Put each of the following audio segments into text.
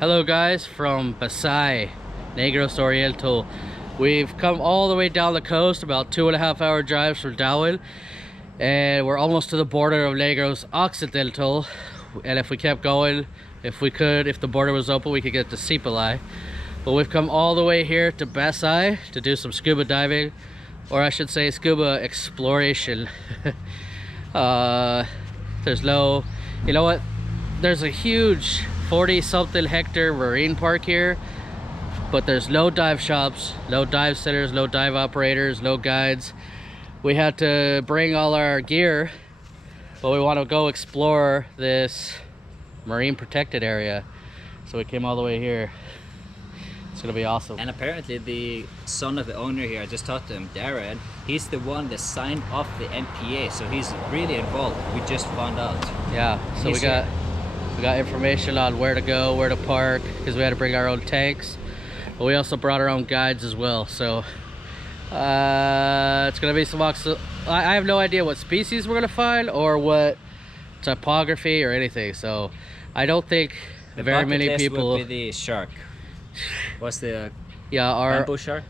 Hello guys from Basay, Negros Oriental. We've come all the way down the coast, about 2.5 hour drives from Darwin, and we're almost to the border of Negros Occidental. And if we kept going, if the border was open, we could get to Sipalai. But we've come all the way here to Basay to do some scuba diving, or I should say scuba exploration. There's no, you know what, there's a huge 40-something hectare marine park here, but there's no dive shops, no dive centers, no dive operators, no guides. We had to bring all our gear, but we want to go explore this marine protected area, so we came all the way here. It's gonna be awesome. And apparently the son of the owner here, I just talked to him, Darren, he's the one that signed off the NPA, so he's really involved. We just found out. Yeah, so we got information on where to go, where to park, because we had to bring our own tanks, but we also brought our own guides as well. So it's gonna be some I have no idea what species we're gonna find or what topography or anything, so I don't think very many people would be the shark. What's the bamboo shark?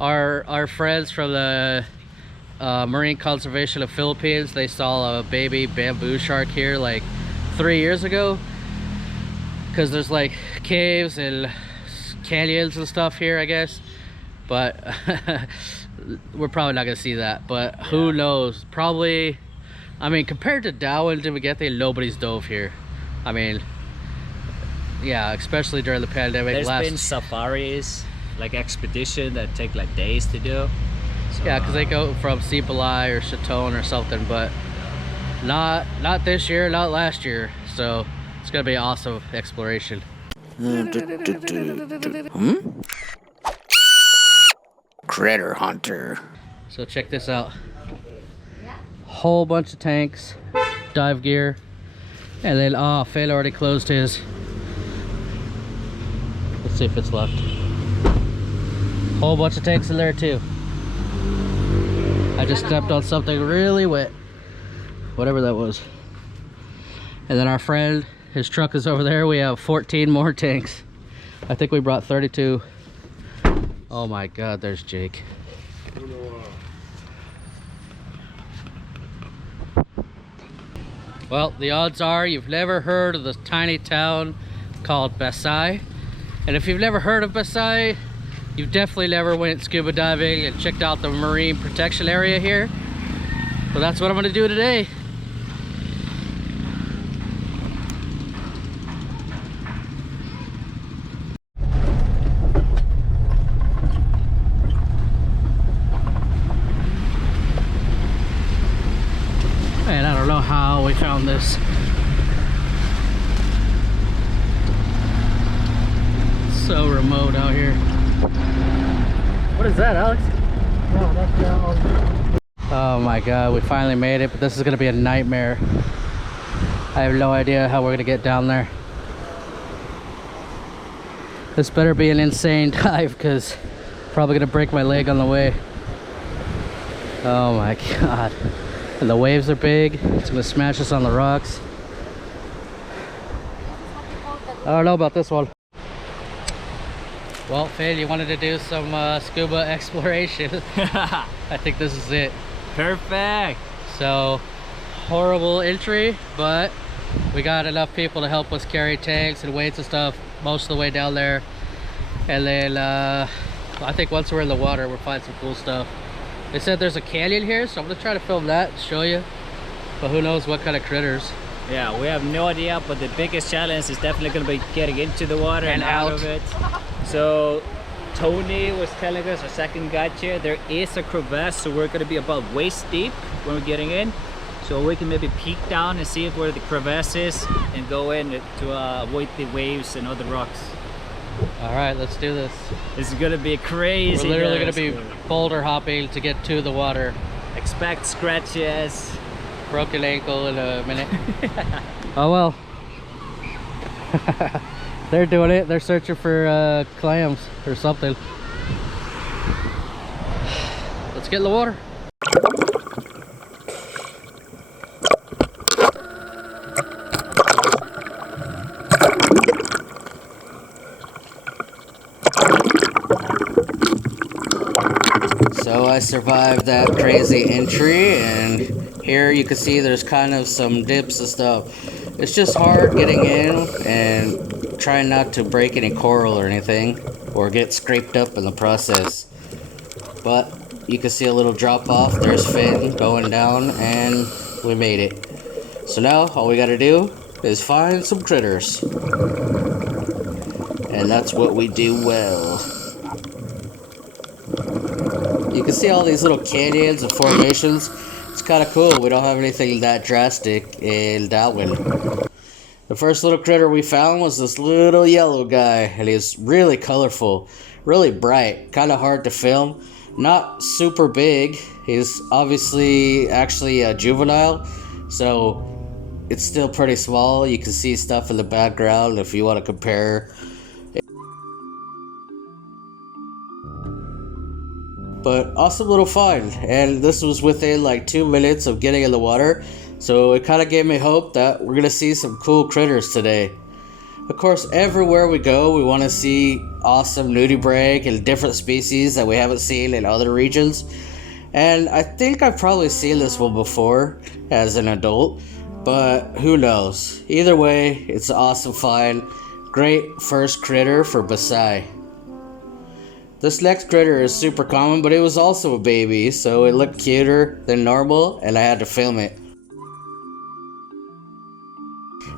Our friends from the Marine Conservation of Philippines, they saw a baby bamboo shark here like 3 years ago, because there's like caves and canyons and stuff here, I guess, but we're probably not gonna see that, but yeah. Who knows? Probably, I mean, compared to Darwin, did we get there? Nobody's dove here. I mean, yeah, especially during the pandemic. There's been safaris, like expedition that take like days to do. So, yeah, because they go from Sipalai or Chatone or something, but not this year, not last year. So it's gonna be awesome exploration. Critter hunter. So check this out. Whole bunch of tanks, dive gear, and then Phil already closed his. Let's see if it's left. Whole bunch of tanks in there too. I just stepped on something really wet, whatever that was. And then our friend, his truck is over there. We have 14 more tanks. I think we brought 32. Oh my god, there's Jake. Well, the odds are you've never heard of this tiny town called Basay. And if you've never heard of Basay, you've definitely never went scuba diving and checked out the marine protection area here. Well, that's what I'm gonna do today. Man, I don't know how we found this. So remote out here. What is that, Alex? No, that's the Oh my god, we finally made it, but this is gonna be a nightmare. I have no idea how we're gonna get down there. This better be an insane dive, because probably gonna break my leg on the way. Oh my god. And the waves are big. It's gonna smash us on the rocks. I don't know about this one. Well, Phil, you wanted to do some scuba exploration. I think this is it. Perfect. So, horrible entry, but we got enough people to help us carry tanks and weights and stuff most of the way down there. And then I think once we're in the water, we'll find some cool stuff. They said there's a canyon here, so I'm gonna try to film that and show you. But who knows what kind of critters. Yeah, we have no idea, but the biggest challenge is definitely going to be getting into the water and out of it. So Tony was telling us, our second guide here, there is a crevasse, so we're going to be about waist deep when we're getting in. So we can maybe peek down and see where the crevasse is and go in to avoid the waves and other rocks. All right, let's do this. This is going to be crazy. We're literally going to be boulder hopping to get to the water. Expect scratches. Broken ankle in a minute. Oh well. They're doing it. They're searching for clams or something. Let's get in the water. I survived that crazy entry, and here you can see there's kind of some dips and stuff. It's just hard getting in and trying not to break any coral or anything, or get scraped up in the process. But you can see a little drop off. There's Finn going down, and we made it. So now all we gotta do is find some critters. And that's what we do well. You can see all these little canyons and formations. It's kind of cool. We don't have anything that drastic in Darwin. The first little critter we found was this little yellow guy, and he's really colorful, really bright, kind of hard to film. Not super big. He's obviously actually a juvenile, so it's still pretty small. You can see stuff in the background if you want to compare. But awesome little find, and this was within like 2 minutes of getting in the water, so it kind of gave me hope that we're gonna see some cool critters today. Of course, everywhere we go, we want to see awesome nudibranch and different species that we haven't seen in other regions. And I think I've probably seen this one before as an adult, but who knows. Either way, it's an awesome find. Great first critter for Basay. This next critter is super common, but it was also a baby, so it looked cuter than normal, and I had to film it.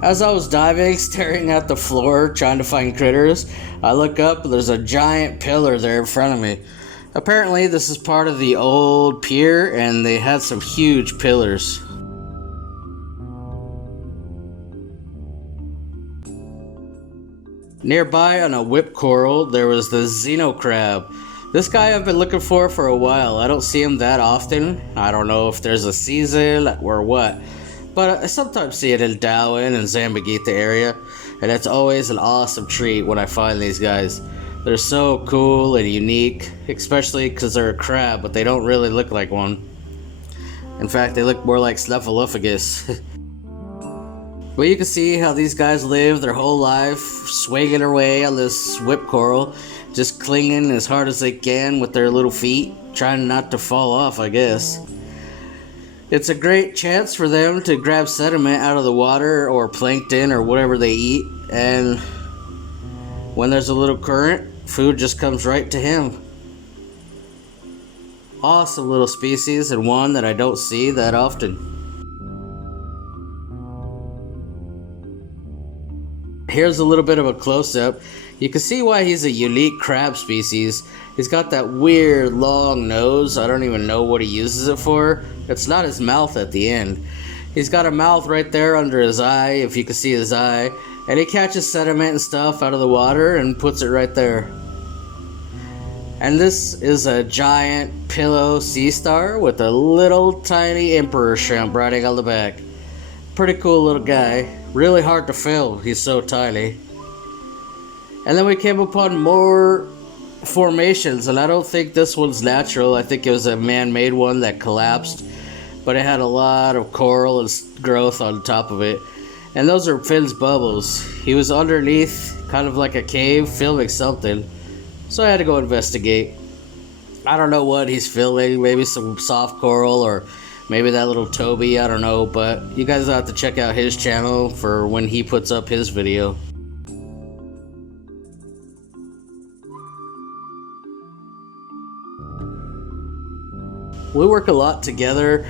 As I was diving, staring at the floor, trying to find critters, I look up and there's a giant pillar there in front of me. Apparently, this is part of the old pier, and they had some huge pillars. Nearby on a whip coral, there was the Xeno crab. This guy I've been looking for a while. I don't see him that often. I don't know if there's a season or what. But I sometimes see it in Darwin and Zambagita area. And it's always an awesome treat when I find these guys. They're so cool and unique. Especially because they're a crab, but they don't really look like one. In fact, they look more like Snuffleupagus. But you can see how these guys live their whole life, swinging their way on this whip coral, just clinging as hard as they can with their little feet, trying not to fall off, I guess. It's a great chance for them to grab sediment out of the water or plankton or whatever they eat, and when there's a little current, food just comes right to him. Awesome little species, and one that I don't see that often. Here's a little bit of a close-up. You can see why he's a unique crab species. He's got that weird long nose. I don't even know what he uses it for. It's not his mouth at the end. He's got a mouth right there under his eye, if you can see his eye. And he catches sediment and stuff out of the water and puts it right there. And this is a giant pillow sea star with a little tiny emperor shrimp riding on the back. Pretty cool little guy. Really hard to film, he's so tiny. And then we came upon more formations, and I don't think this one's natural. I think it was a man-made one that collapsed, but it had a lot of coral and growth on top of it. And those are Finn's bubbles. He was underneath, kind of like a cave, filming something. So I had to go investigate. I don't know what he's filming, maybe some soft coral or maybe that little Toby, I don't know, but you guys have to check out his channel for when he puts up his video. We work a lot together,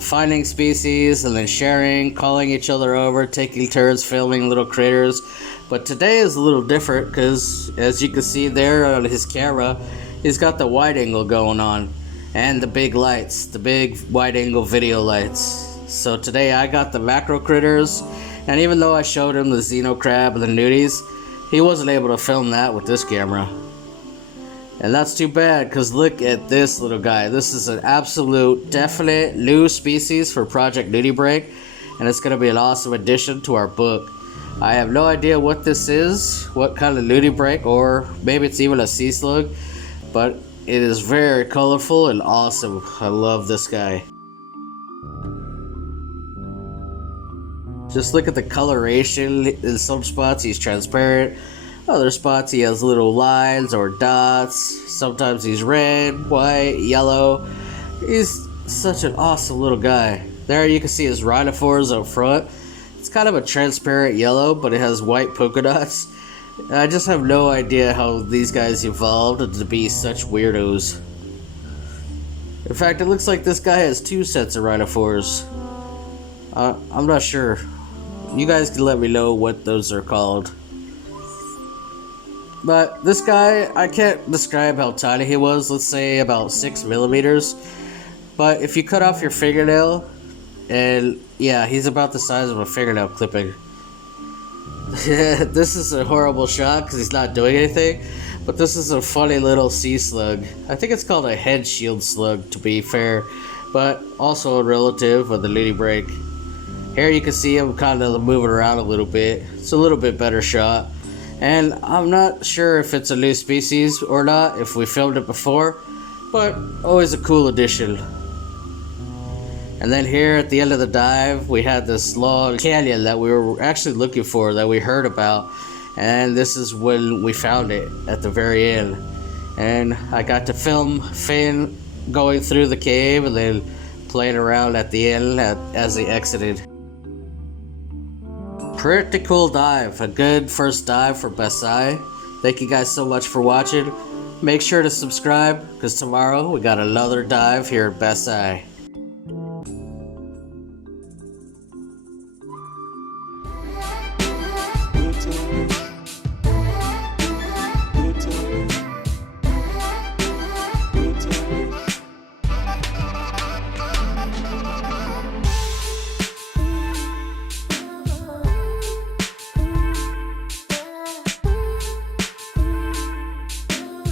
finding species and then sharing, calling each other over, taking turns filming little critters. But today is a little different because, as you can see there on his camera, he's got the wide angle going on. And the big lights, the big wide angle video lights. So today I got the macro critters, and even though I showed him the Xeno crab and the nudies, he wasn't able to film that with this camera. And that's too bad, because look at this little guy. This is an absolute definite new species for Project Nudibranch, and it's going to be an awesome addition to our book. I have no idea what this is, what kind of nudibranch, or maybe it's even a sea slug, but it is very colorful and awesome. I love this guy. Just look at the coloration. In some spots he's transparent. Other spots he has little lines or dots. Sometimes he's red, white, yellow. He's such an awesome little guy. There you can see his rhinophores up front. It's kind of a transparent yellow, but it has white polka dots. I just have no idea how these guys evolved to be such weirdos. In fact, it looks like this guy has 2 sets of rhinophores. I'm not sure. You guys can let me know what those are called. But this guy, I can't describe how tiny he was. Let's say about 6 millimeters. But if you cut off your fingernail, and yeah, he's about the size of a fingernail clipping. This is a horrible shot because he's not doing anything. But this is a funny little sea slug. I think it's called a head shield slug, to be fair. But also a relative of the lady break. Here you can see him kind of moving around a little bit. It's a little bit better shot. And I'm not sure if it's a new species or not, if we filmed it before. But always a cool addition. And then here at the end of the dive, we had this long canyon that we were actually looking for, that we heard about. And this is when we found it, at the very end. And I got to film Finn going through the cave and then playing around at the end as they exited. Pretty cool dive. A good first dive for Basay. Thank you guys so much for watching. Make sure to subscribe, because tomorrow we got another dive here at Basay.